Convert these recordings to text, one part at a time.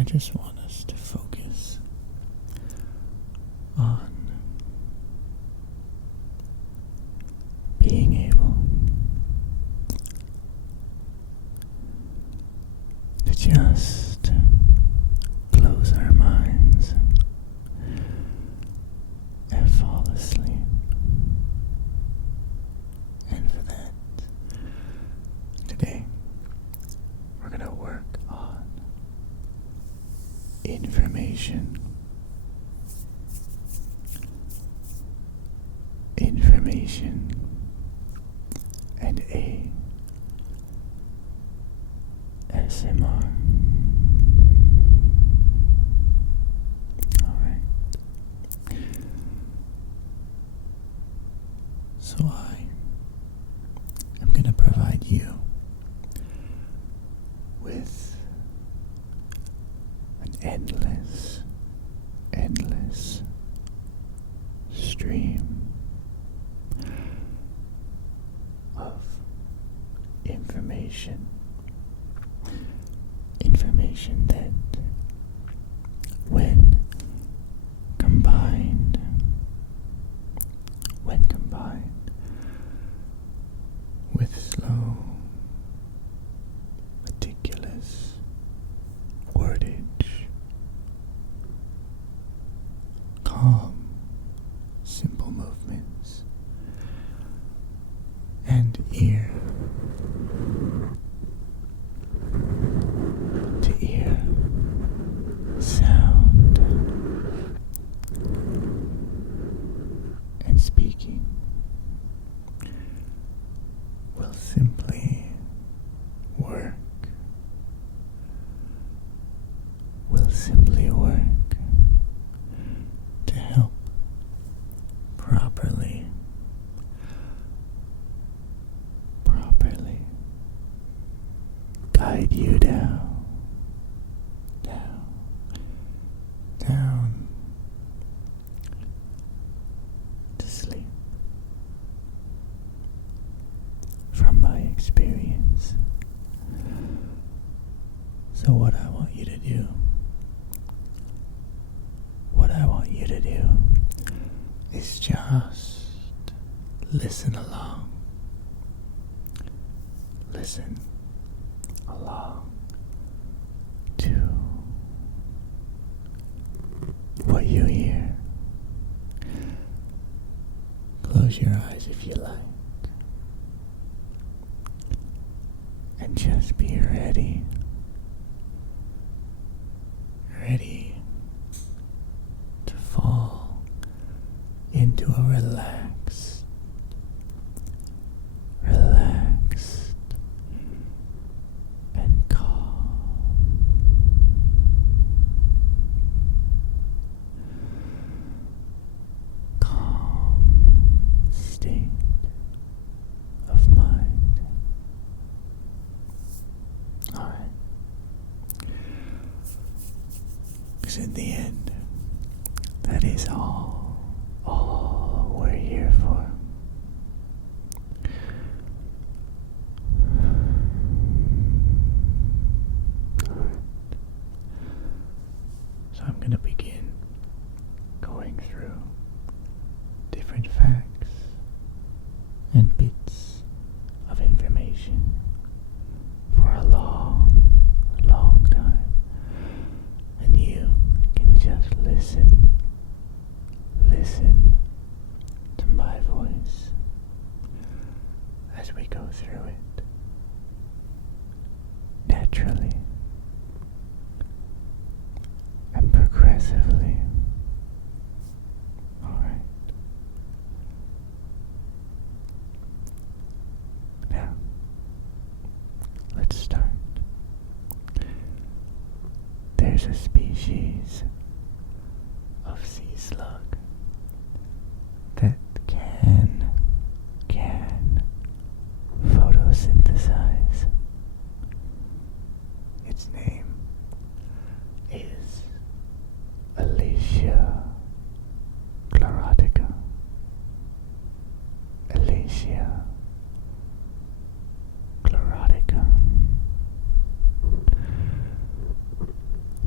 I just want us to focus on being able to just close our minds and fall asleep. And for that, today we're going to work on information. And ASMR. Alright. So I am going to provide you with an endless stream of information that when combined with slow, meticulous wordage, calm, simple movements, and ear to ear sound and speaking will simply work. To help properly guide you down to sleep from my experience. So what I want you to do is just listen along to what you hear. Close your eyes if you like, and just be ready to fall into a relaxed and calm state of mind. Alright. Because in the end, that is all we're here for. Alright. So I'm going to begin going through different facts and bits of information for a long time. And you can just listen to my voice as we go through it naturally and progressively. Alright. Now, let's start. There's a species of sea slug that can photosynthesize. Its name is Alicia chlorotica.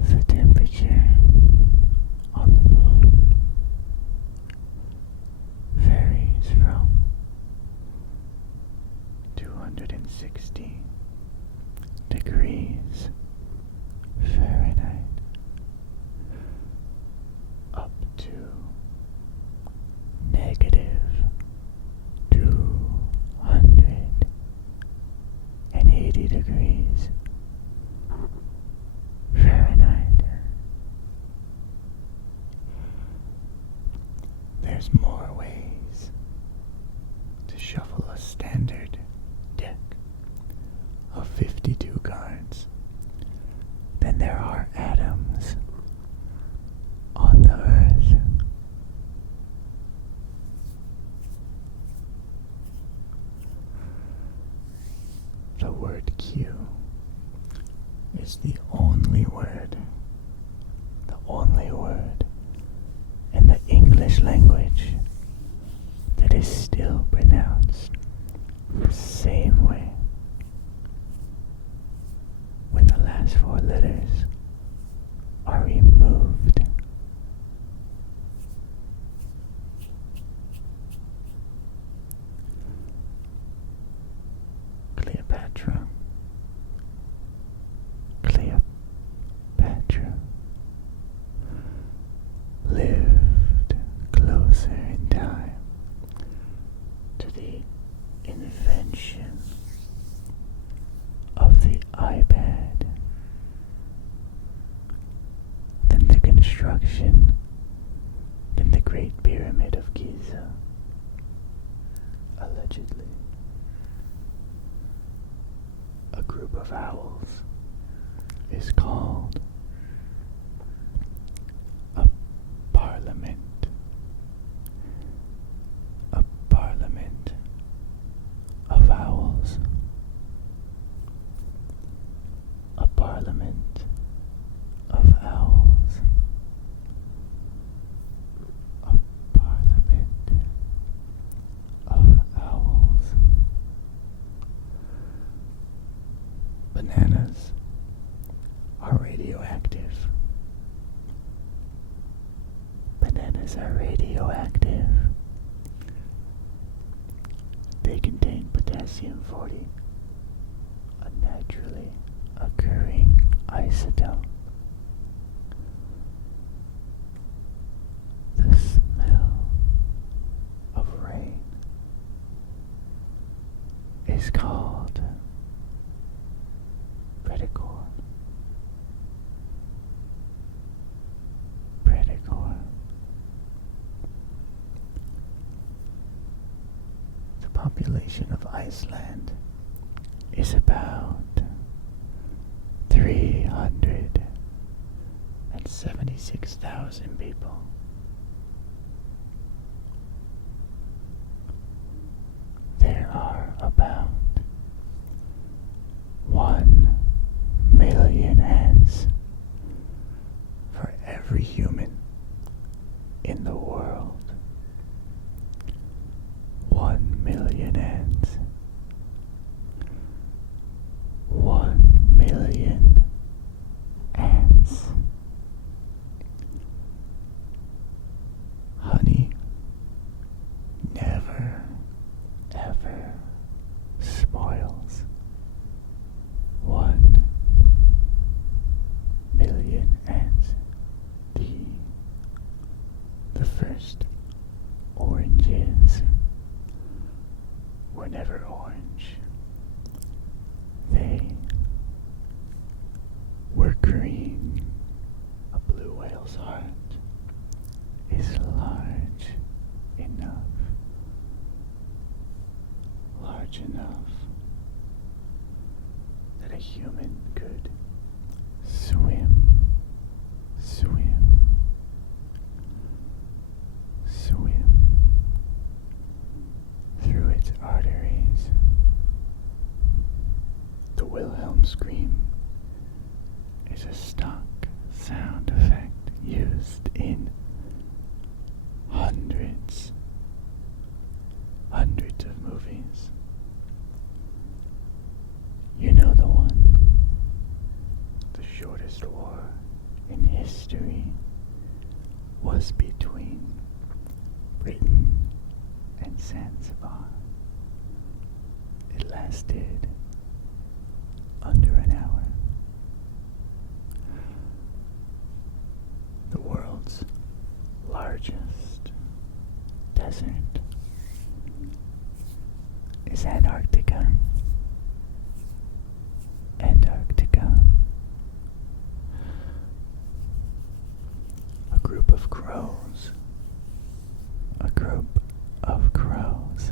So is the only word in the English language that is still pronounced the same way when the last four letters are removed. Cleopatra. Cleopatra lived closer in time to the invention of the iPad than the construction than the Great Pyramid of Giza, allegedly. A group of owls is called a parliament. A parliament of owls. A parliament of owls. A parliament of owls. Bananas are radioactive. Bananas are radioactive. They contain potassium-40, a naturally occurring isotope. The smell of rain is called predicor. Predicor. The population of Iceland is about 376,000 people. There are about 1 million ants for every human in the world. 1 million ants. 1 million ants. Honey never, ever spoils. 1 million ants. The first oranges were never orange. They were green. A blue whale's heart is large enough that a human could swim through its arteries. The Wilhelm scream is a stock sound effect used in hundreds of movies. You know the one. The shortest war in history was between Britain and Zanzibar. It lasted under an hour. The world's largest desert is Antarctica. Antarctica. A group of crows. A group of crows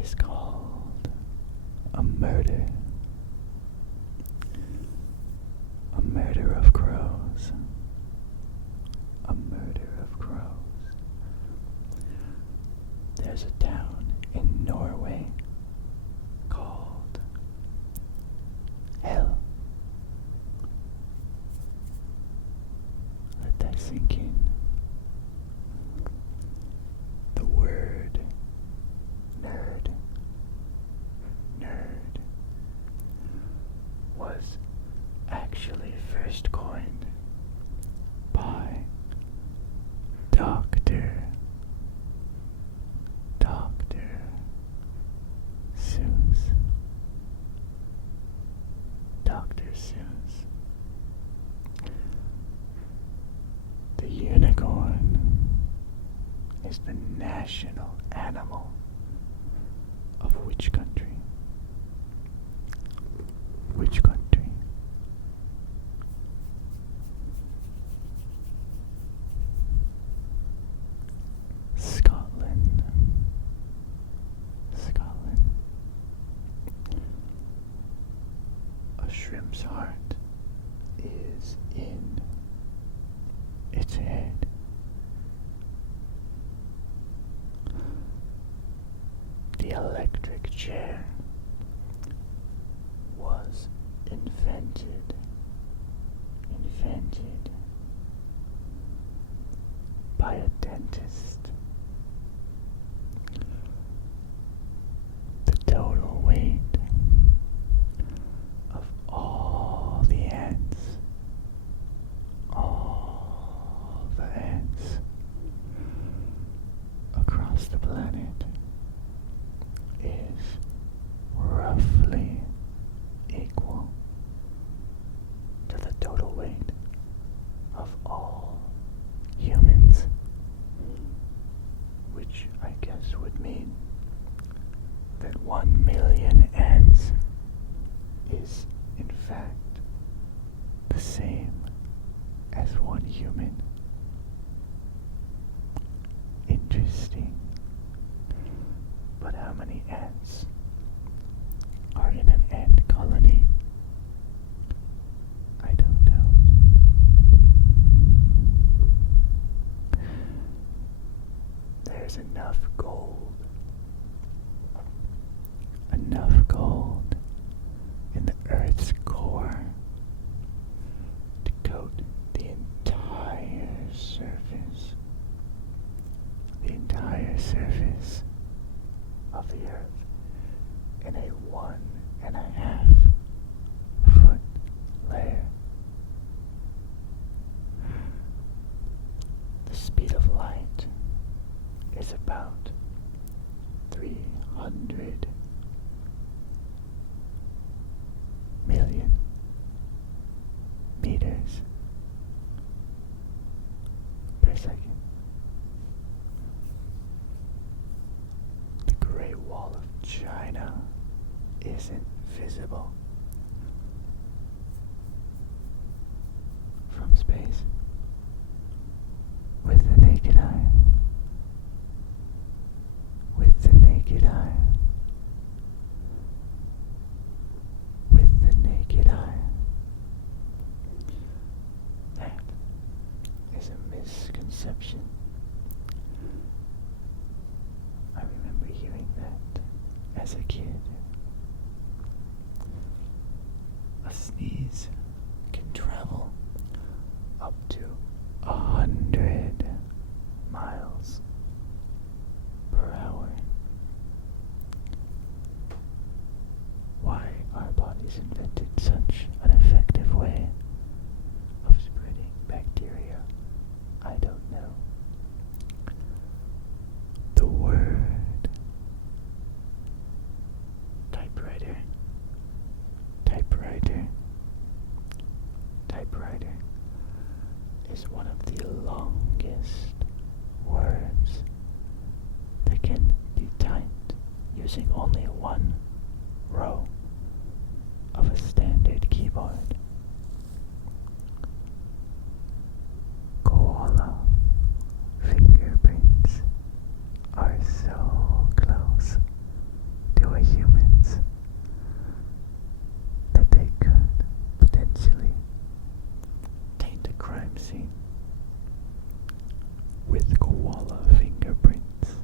is called first coined by Dr. Seuss. Dr. Seuss. The unicorn is the national animal of which country? Which country? Scotland. Scotland. A shrimp's heart is in its head. The electric chair was invented by a dentist. The total weight of all the ants across the planet is roughly equal to the total weight of all humans, which I guess would mean that 1 million ants is in fact the same as one human. Interesting. But how many ants are in an ant colony? I don't know. There's enough gold in the Earth's core to coat the entire surface of the Earth in a 1.5 foot layer. The speed of light is about 300 million meters per second. The Great Wall of China isn't visible from space with the naked eye. With the naked eye. With the naked eye. That is a misconception. I remember hearing that as a kid. A sneeze can travel up to 100 miles per hour. Why our bodies invented such an effective way of spreading bacteria, I don't know. The word typewriter is one of the longest words that can be typed using only one row of a standard keyboard. Koala fingerprints are so close to a human's that they could potentially taint a crime scene with koala fingerprints.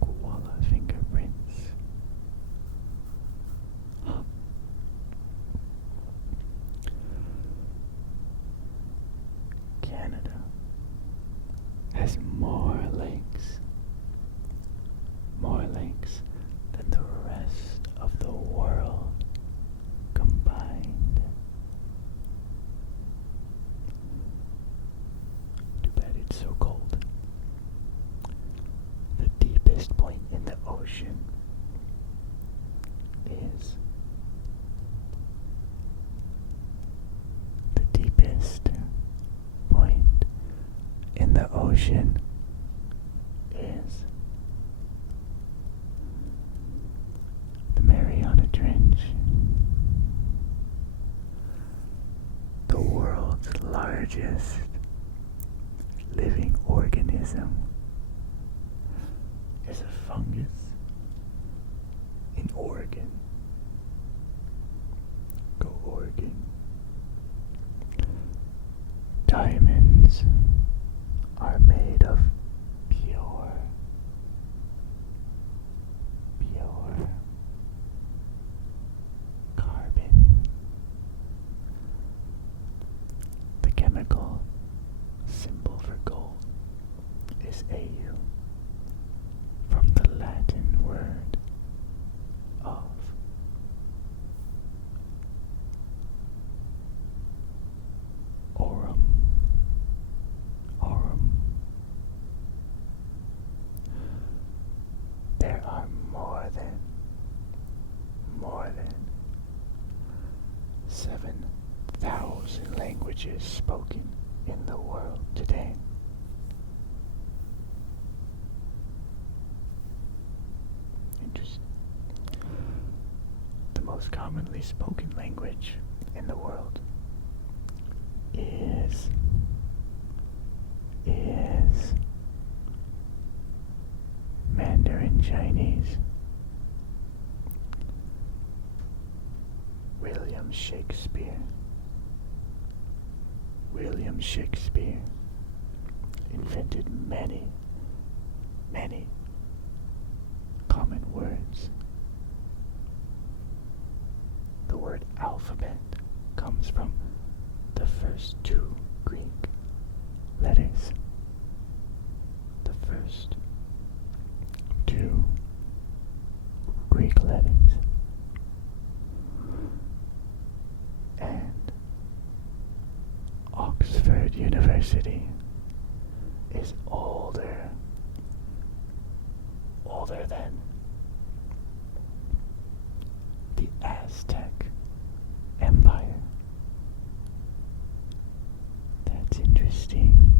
Koala fingerprints. Canada has more lakes than the rest of the world combined. Ocean is the Mariana Trench, the world's largest living organism is a fungus in Oregon. Go Oregon. Diamonds are made of pure carbon. The chemical symbol for gold is Au, from the Latin word of aurum. There are more than 7,000 languages spoken in the world today. Interesting. The most commonly spoken language in the world is Mandarin Chinese. William Shakespeare invented many common words. The word alphabet comes from the first two Greek letters. The first two Greek letters. And Oxford University is older than the Aztec Empire. That's interesting.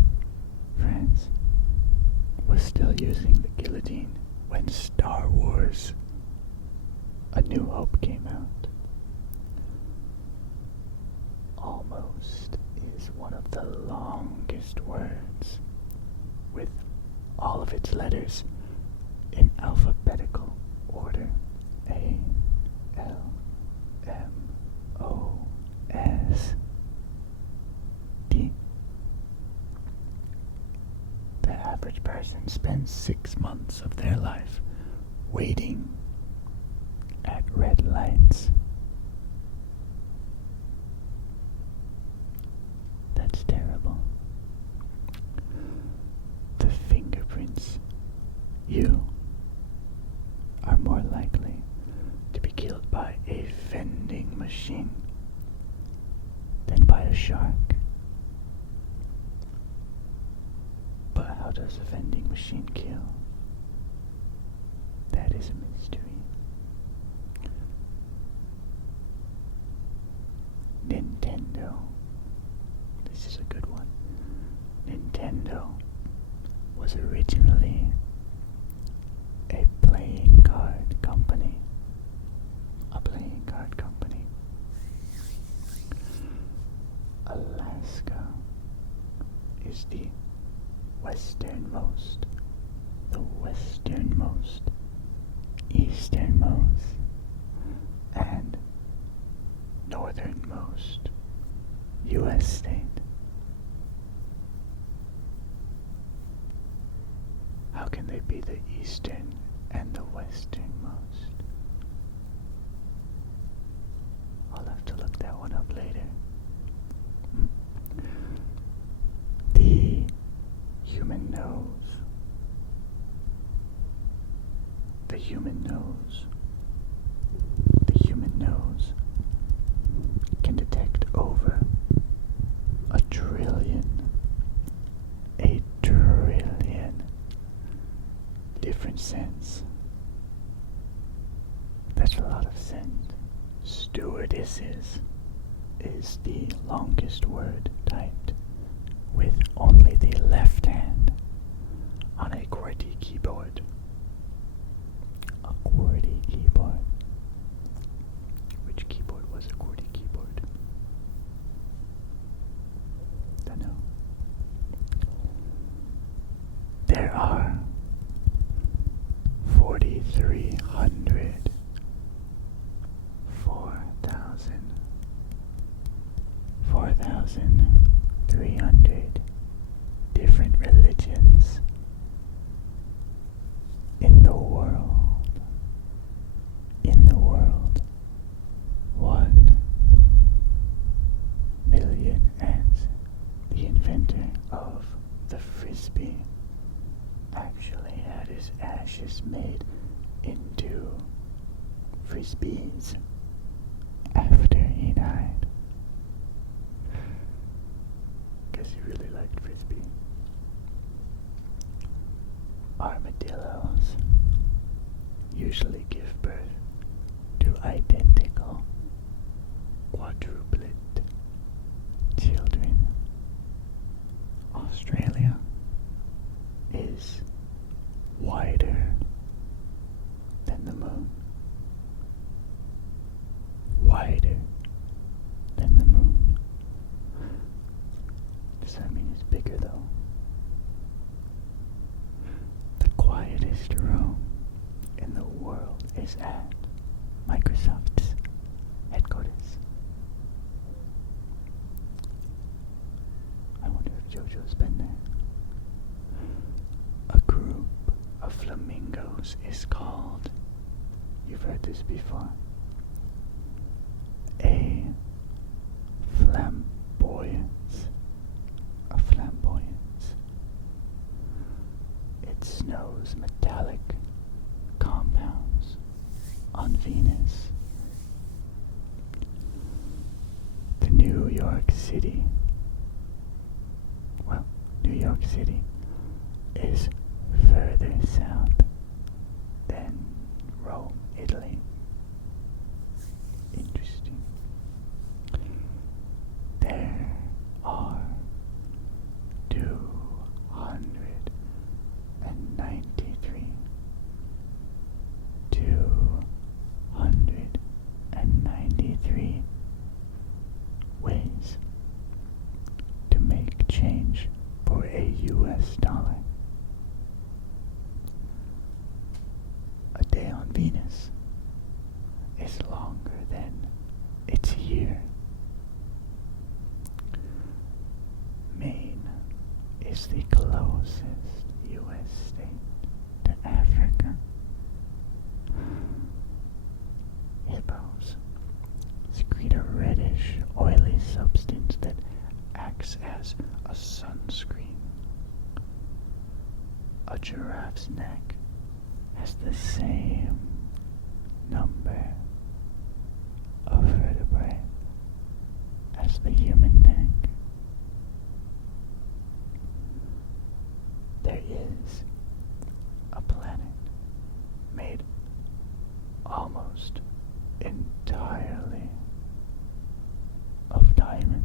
France was still using the guillotine when Star Wars A New Hope came out. Almost is one of the longest words, with all of its letters in alphabetical order. A, L, M, O, S, D. The average person spends 6 months of their life waiting at red lights. That's terrible. The fingerprints. You are more likely to be killed by a vending machine than by a shark. But how does a vending machine kill? That is a mystery. Nintendo. This is a good one. Nintendo was originally a playing card company. Alaska is the westernmost, easternmost, and northernmost U.S. state. How can they be the eastern and the westernmost? I'll have to look that one up later. The human nose. The human nose can detect over a trillion different scents. That's a lot of scent. Stewardesses is the longest word typed with only the left hand on a QWERTY keyboard. A QWERTY keyboard. Which keyboard was a QWERTY keyboard? Dunno. There are 4,300, 4,300 different religions in the world. In the world. 1,000,000 ants. The inventor of the frisbee actually had his ashes made into frisbees after he died. Guess he really liked frisbee. Armadillos usually give birth to identical quadruplet children. Australia is wider than the moon. Wider than the moon. Does that mean it's bigger though? The quietest room in the world is at Microsoft's headquarters. I wonder if JoJo's been there. A group of flamingos is called, you've heard this before, a flamboyance. A flamboyance. It snows metallic compounds on Venus. The New York City is further south than Rome, Italy. Interesting. There are 293 ways to make change for a US dollar. A day on Venus is longer than its year. Maine is the closest US state to Africa. Hippos secrete a reddish, oily substance that acts as a sunscreen. A giraffe's neck has the same number of vertebrae as the human neck. There is a planet made almost entirely of diamond.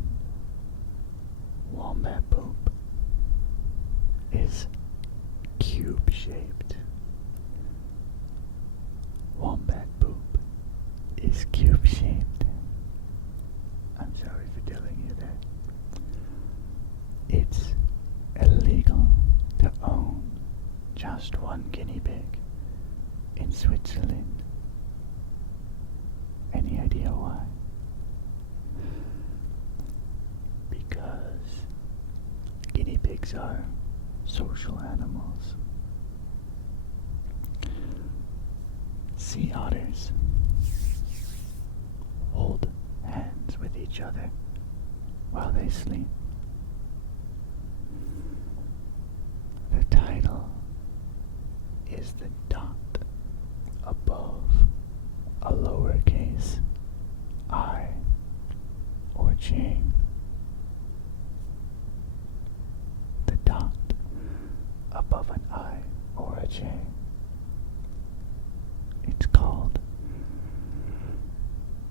Wombat poop is cube-shaped. Wombat poop is cube-shaped. I'm sorry for telling you that. It's illegal to own just one guinea pig in Switzerland. Any idea why? Because guinea pigs are social animals. Sea otters hold hands with each other while they sleep. The title is the dot above a lowercase I or J. The dot above an I or a J. It's called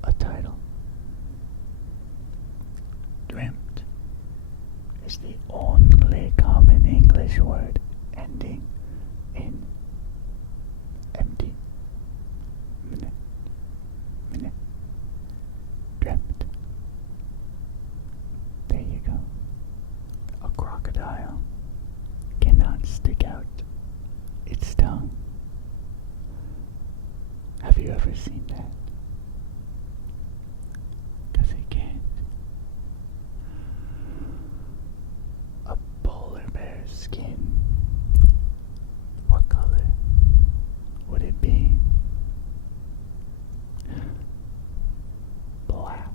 a title. Dreamt is the only common English word ending seen that? 'Cause he can't. A polar bear's skin. What color would it be? Black.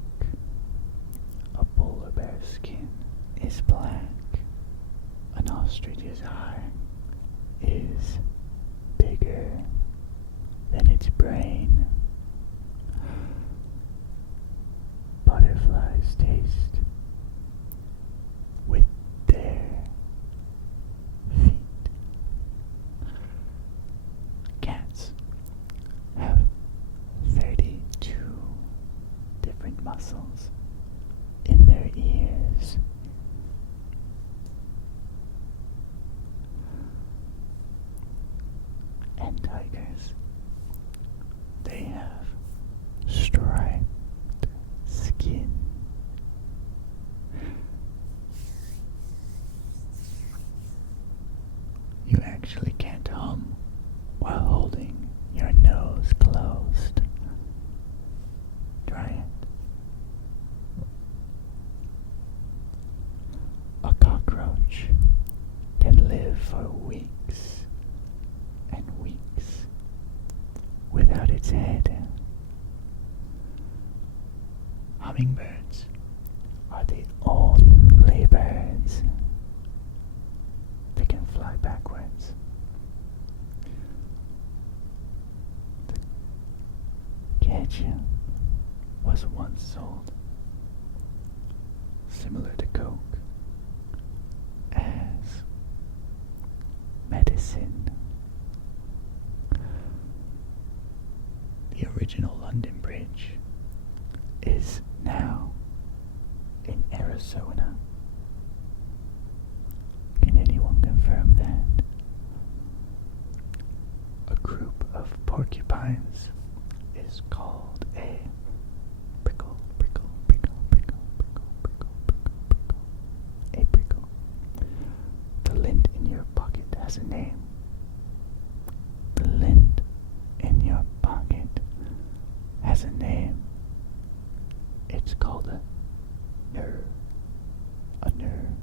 A polar bear's skin is black. An ostrich's eye is bigger than its brain. Butterflies taste with their feet. Cats have 32 different muscles in their ears. And tigers, they have striped skin. You actually can't hum while holding your nose closed. Try it. A cockroach can live for weeks and weeks without its head. Hummingbirds are the only birds that can fly backwards. The ketchup was once sold, similar to Coke, as medicine. The original London Bridge is now in Arizona. Can anyone confirm that? A group of porcupines is called a prickle, prickle, prickle, prickle, prickle, prickle, prickle, prickle, a prickle. The lint in your pocket has a name. The lint in your pocket has a name. It's called a nerve. A nerve.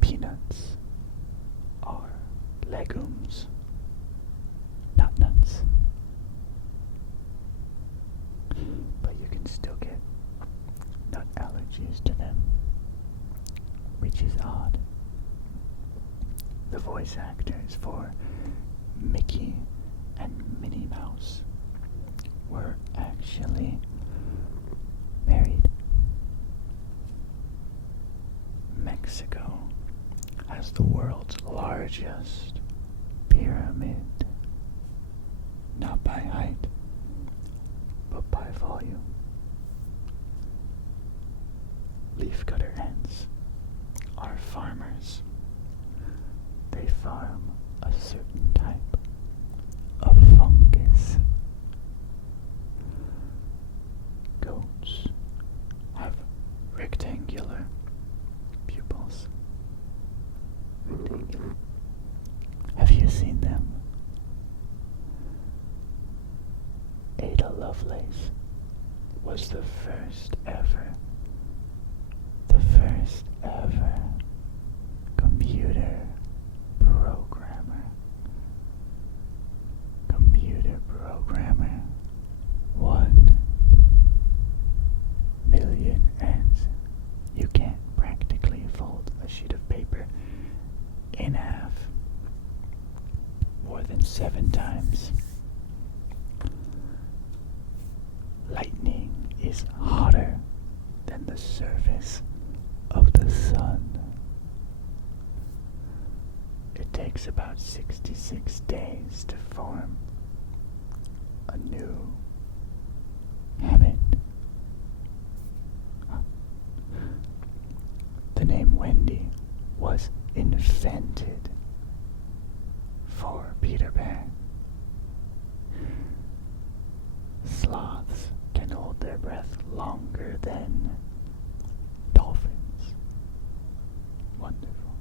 Peanuts are legumes, not nuts. But you can still get nut allergies to them, which is odd. The voice actors for Mickey and Minnie Mouse were actually married. Mexico has the world's largest pyramid, not by height, but by volume. Leafcutter ants are farmers. They farm a certain type of fungus. Goats have rectangular pupils. Rectangular. Have you seen them? Ada Lovelace was the first ever computer programmer. Computer programmer. 1,000,000 ants. You can't practically fold a sheet of paper in half more than 7 times. Lightning is hotter than the surface of the sun. It takes about 66 days to form a new habit. The name Wendy was invented for Peter Pan. Sloths can hold their breath longer than dolphins. Wonderful.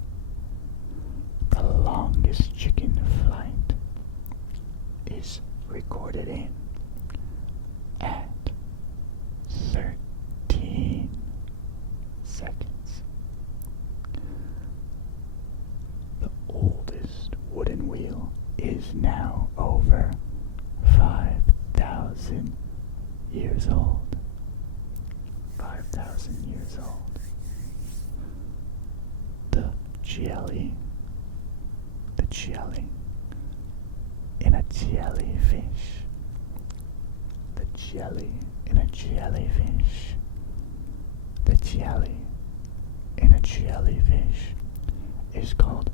The longest chicken flight recorded in at 13 seconds. The oldest wooden wheel is now over 5,000 years old. 5,000 years old. The jelly in a jellyfish. The jelly in a jellyfish. The jelly in a jellyfish is called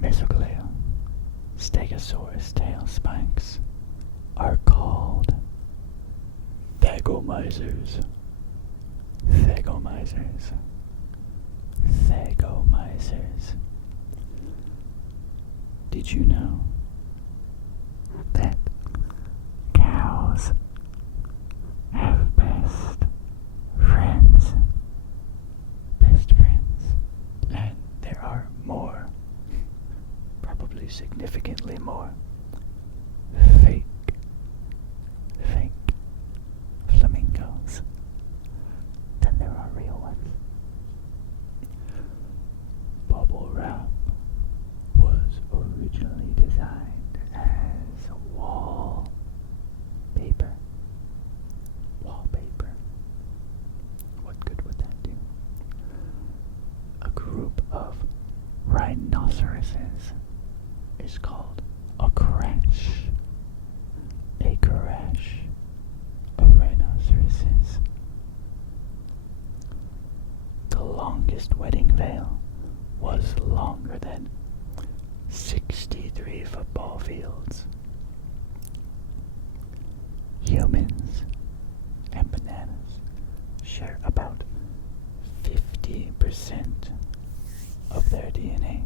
Mesoglea. Stegosaurus tail spikes are called thagomizers. Thagomizers. Thagomizers. Did you know that cows have best friends? Best friends. And there are more, probably significantly more, fake flamingos than there are real ones. Bubble wrap was originally designed as wallpaper. What good would that do? A group of rhinoceroses is called a crash. A crash of rhinoceroses. The longest wedding veil was longer than 63 football fields. Humans and bananas share about 50% of their DNA.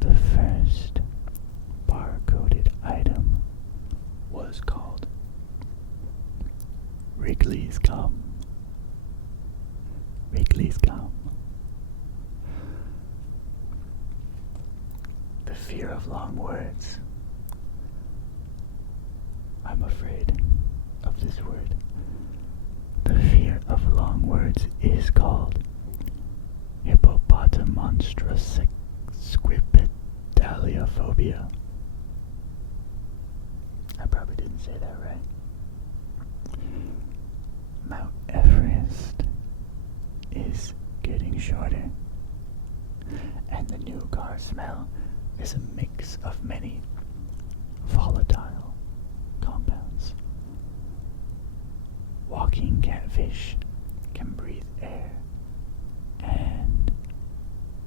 The first barcoded item was called Wrigley's Gum. Wrigley's Gum. The fear of long words. I'm afraid of this word. The fear of long words is called hippopotamonstrosquipedaliophobia. I probably didn't say that right. Mount Everest is getting shorter, and the new car smell is a mix of many volatile compounds. Walking catfish can breathe air and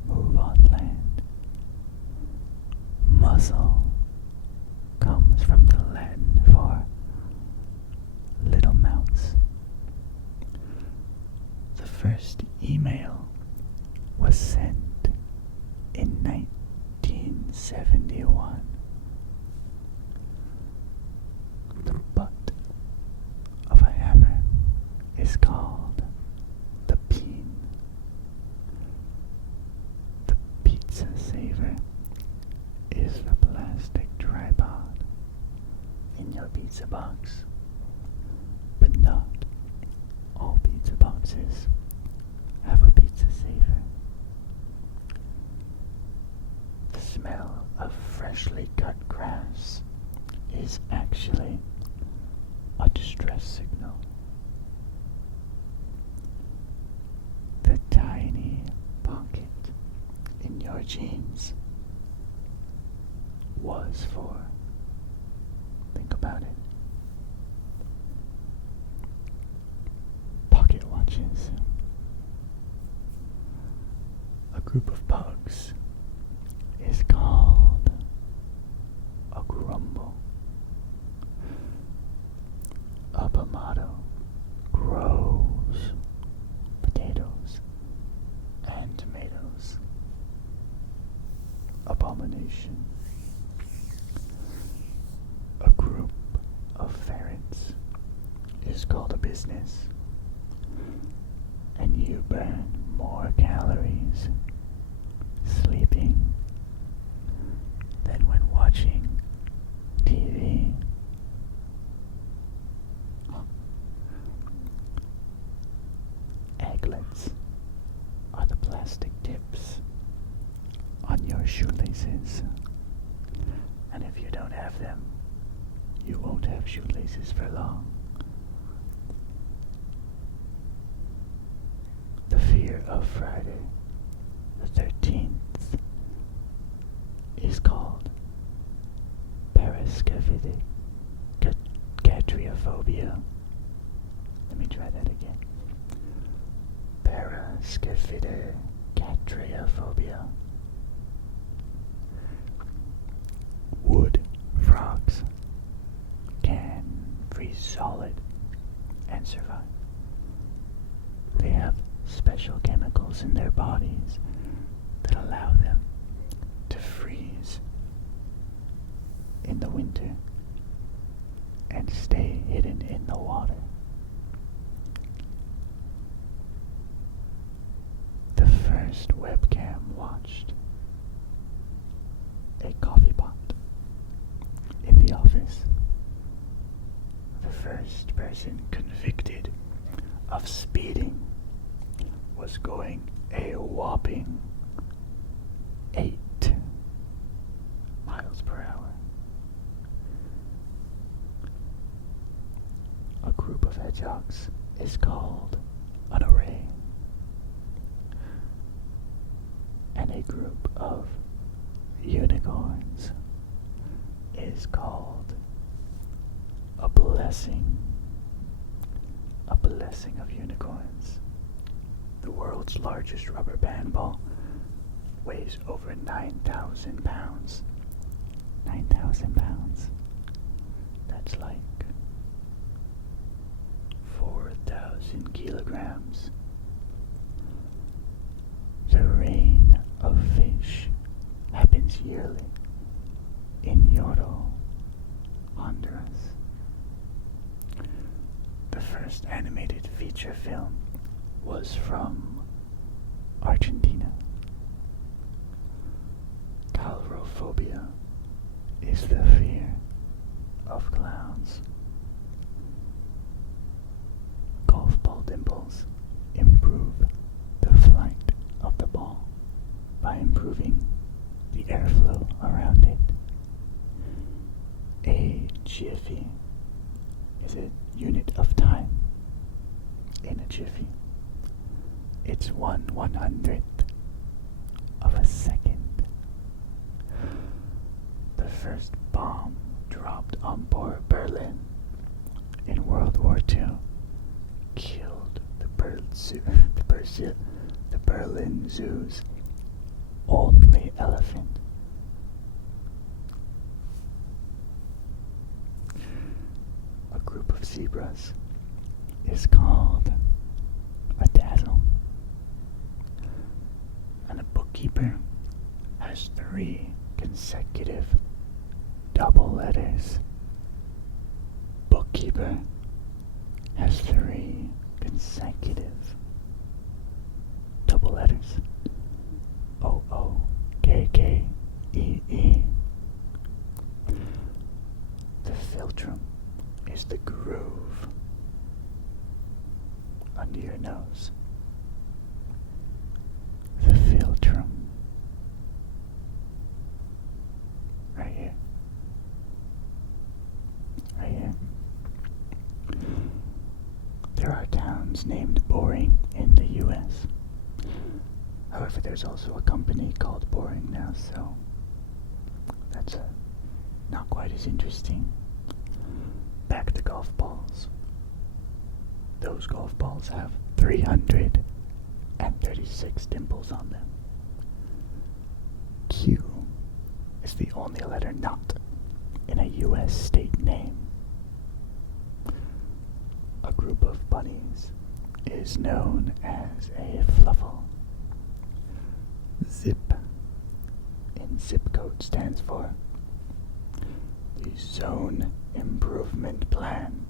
move on land. Mussel comes from the Latin for little mouse. The first email was sent in 1971. The butt of a hammer is called the peen. The pizza saver is the plastic tripod in your pizza box, but not all pizza boxes have a pizza saver. The smell of freshly cut grass is actually a distress signal. The tiny pocket in your jeans was for, think about it, pocket watches. A group of bugs is called a grumble. A pomato grows potatoes and tomatoes. Abomination. shoelaces. And if you don't have them, you won't have shoelaces for long. The fear of Friday the 13th is called paraskevitic catriophobia. Let me try that again. Paraskevitic catriophobia. Wood frogs can freeze solid and survive. They have special chemicals in their bodies that allow them to freeze in the winter and stay hidden in the water. The first webcam watched a coffee pot in the office. The first person convicted of speeding was going a whopping 8 miles per hour. A group of hedgehogs is called an array, and a group of unicorns is called a blessing. A blessing of unicorns. The world's largest rubber band ball weighs over 9,000 pounds. 9,000 pounds. That's like 4,000 kilograms. The rain of fish happens yearly in Yoro, Honduras. The first animated feature film was from Argentina. Calrophobia is the fear of clowns. Golf ball dimples improve the flight of the ball by improving the airflow around it. A jiffy is a unit of time. In a jiffy, it's 1/100th of a second. The first bomb dropped on Berlin in World War II killed the Berlin Zoo's only elephant. A group of zebras is called a dazzle, and a bookkeeper has 3 consecutive double letters. Bookkeeper has 3 consecutive double letters. OOKKEE. The philtrum is the groove under your nose. The philtrum. Right here. Right here. There are towns named Boring in the US. However, there's also a company called Boring now, so that's not quite as interesting. Back to golf balls. Those golf balls have 336 dimples on them. Q is the only letter not in a US state name. A group of bunnies is known as a fluffle. ZIP in zip code stands for the Zone Improvement Plan.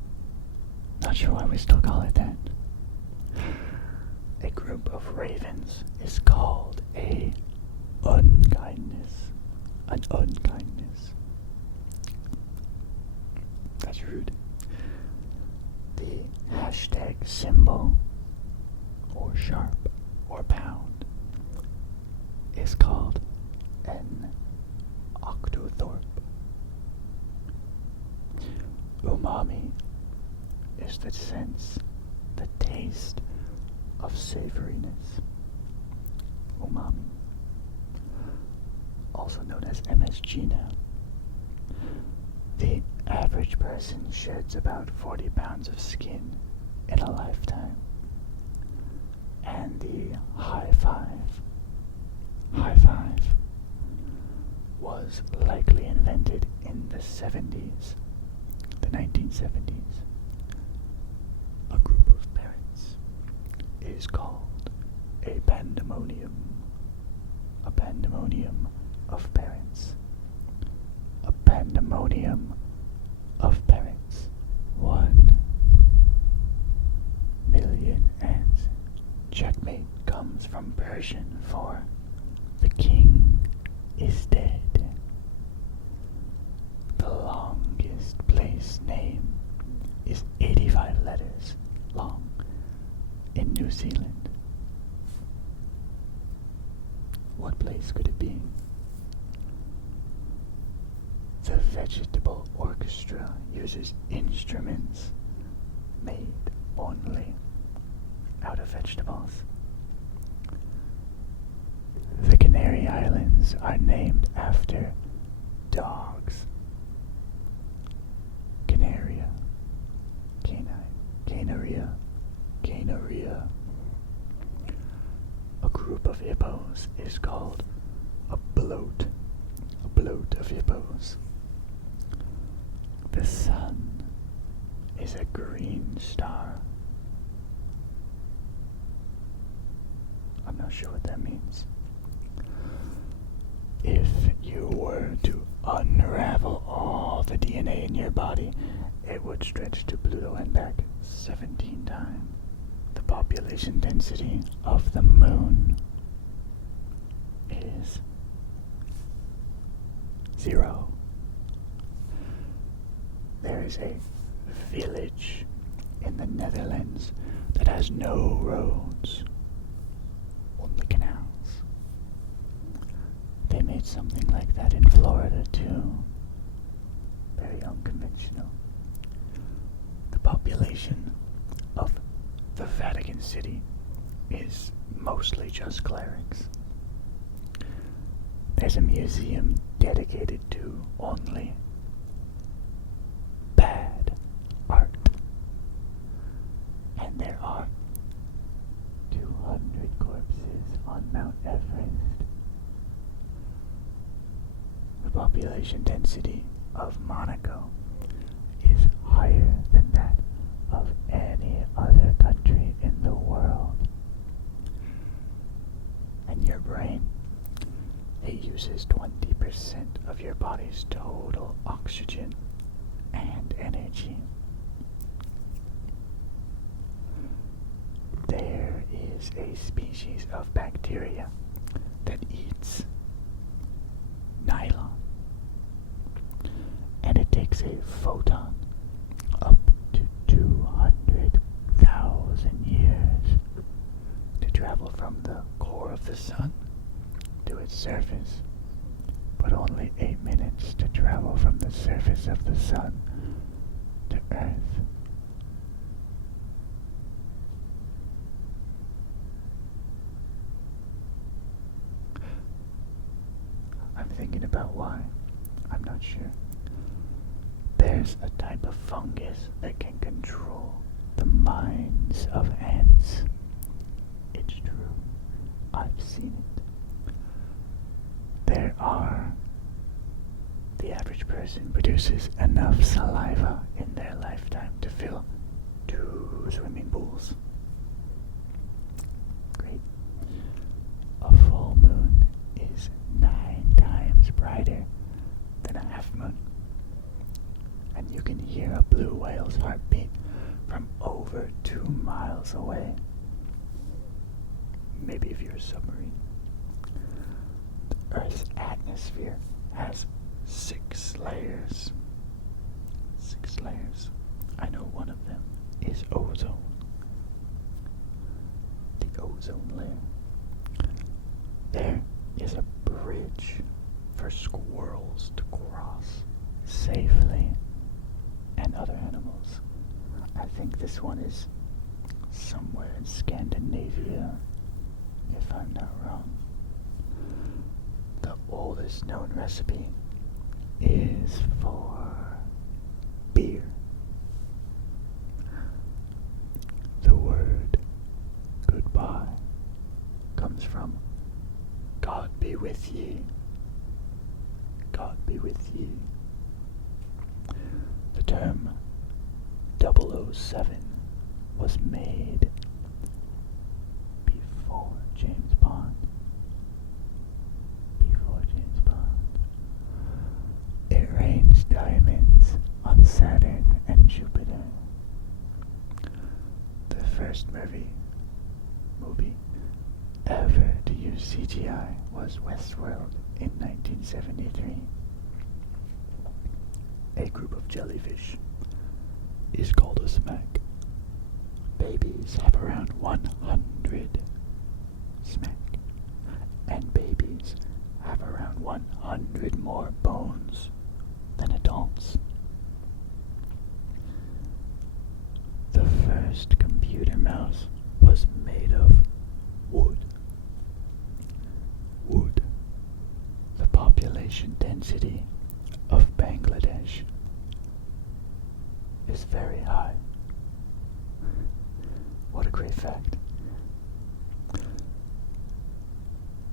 Not sure why we still call it that. A group of ravens is called a unkindness. An unkindness. That's rude. The hashtag symbol, or sharp, or pound, is called an Umami is the sense, the taste of savoriness. Umami, also known as MSG now. The average person sheds about 40 pounds of skin in a lifetime. And the high five was likely invented in the 70s, the 1970s. A group of parents is called a pandemonium. A pandemonium of parents. A pandemonium of parents. 1,000,000 and checkmate comes from Persian for the king is dead. The longest place name is 85 letters long in New Zealand. What place could it be? The vegetable orchestra uses instruments made only out of vegetables. The Canary Islands are named after dogs. Canaria, canine, canaria, canaria. A group of hippos is called a bloat of hippos. The sun is a green star. I'm not sure what that means. If you were to unravel all the DNA in your body, it would stretch to Pluto and back 17 times. The population density of the moon is 0. There is a village in the Netherlands that has no roads, only canals. They made something like that in Florida too. Very unconventional. The population of the Vatican City is mostly just clerics. There's a museum dedicated to only bad art. And there are 200 corpses on Mount Everest. The population density of Monaco is higher than that of any other country in the world. And your brain, it uses 20% of your body's total oxygen and energy. There is a species of bacteria that eats nylon, and it takes a photon up to 200,000 years to travel from the core of the sun to its surface, but only 8 minutes to travel from the surface of the sun to Earth. I'm thinking about why. I'm not sure. There's a type of fungus that can control the minds of ants. It's true. I've seen it. The average person produces enough saliva in their lifetime to fill 2 swimming pools. Great. A full moon is 9 times brighter than a half moon. And you can hear a blue whale's heartbeat from over 2 miles away. Maybe if you're a submarine. The Earth's atmosphere has 6 layers. 6 layers. I know one of them is ozone. The ozone layer. There is a bridge for squirrels to cross safely and other one is somewhere in Scandinavia, if I'm not wrong. The oldest known recipe is for beer. The word goodbye comes from God be with ye. God be with ye. The term 007 was made before James Bond. Before James Bond. It rains diamonds on Saturn and Jupiter. The first movie ever to use CGI was Westworld in 1973. A group of jellyfish is called a smack. Babies have around 100 smack, and babies have around 100 more bones than adults. The first computer mouse was made of wood. Wood. The population density of Bangladesh is very high. What a great fact.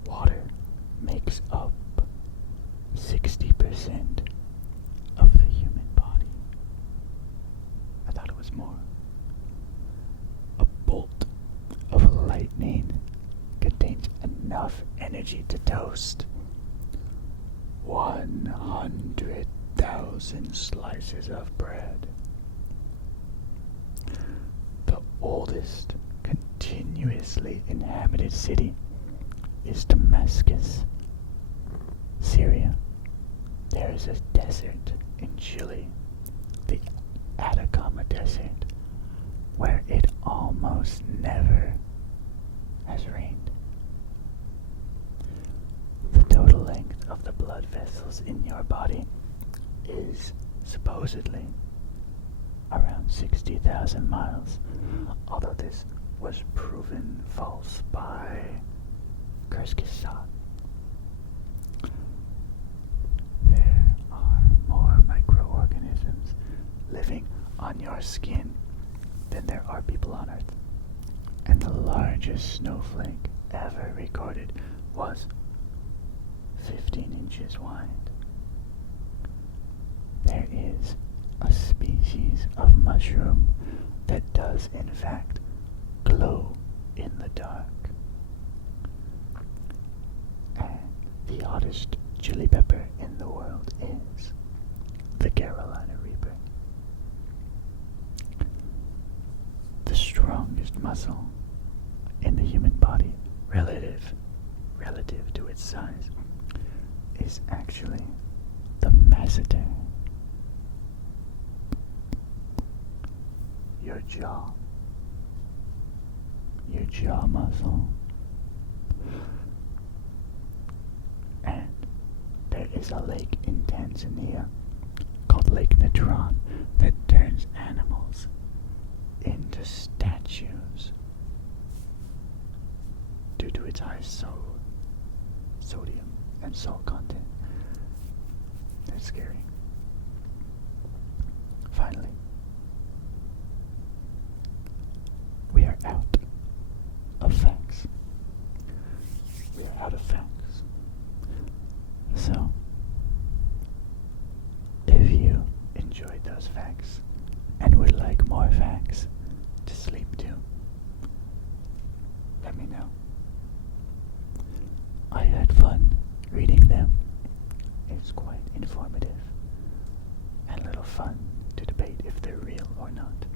Water makes up 60% of the human body. I thought it was more. A bolt of lightning contains enough energy to toast 100,000 slices of bread. The oldest continuously inhabited city is Damascus, Syria. There is a desert in Chile, the Atacama Desert, where it almost never has rained. The total length of the blood vessels in your body is supposedly around 60,000 miles, although this was proven false by Kyrgyzstan. There are more microorganisms living on your skin than there are people on Earth, and the largest snowflake ever recorded was 15 inches wide. There is a species of mushroom that does in fact glow in the dark. And the hottest chili pepper in the world is the Carolina Reaper. The strongest muscle in the human body relative to its size is actually the masseter. Your jaw muscle. And there is a lake in Tanzania called Lake Natron that turns animals into statues due to its high sodium and salt content. That's scary. Finally, we are out of facts. We are out of facts. So, if you enjoyed those facts and would like more facts to sleep to, let me know. I had fun reading them. It's quite informative and a little fun to debate if they're real or not,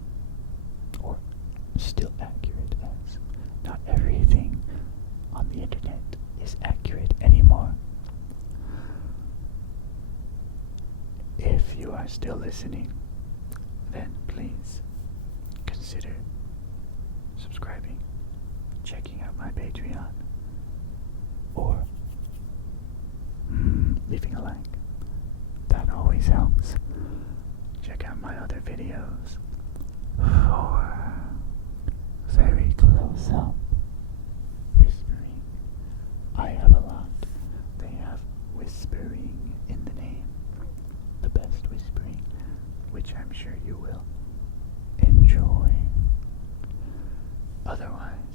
or still accurate, as not everything on the internet is accurate anymore. If you are still listening, then please consider subscribing, checking out my Patreon, or leaving a like. That always helps. Check out my other videos for some whispering. I have a lot. They have whispering in the name. The best whispering, which I'm sure you will enjoy. Otherwise,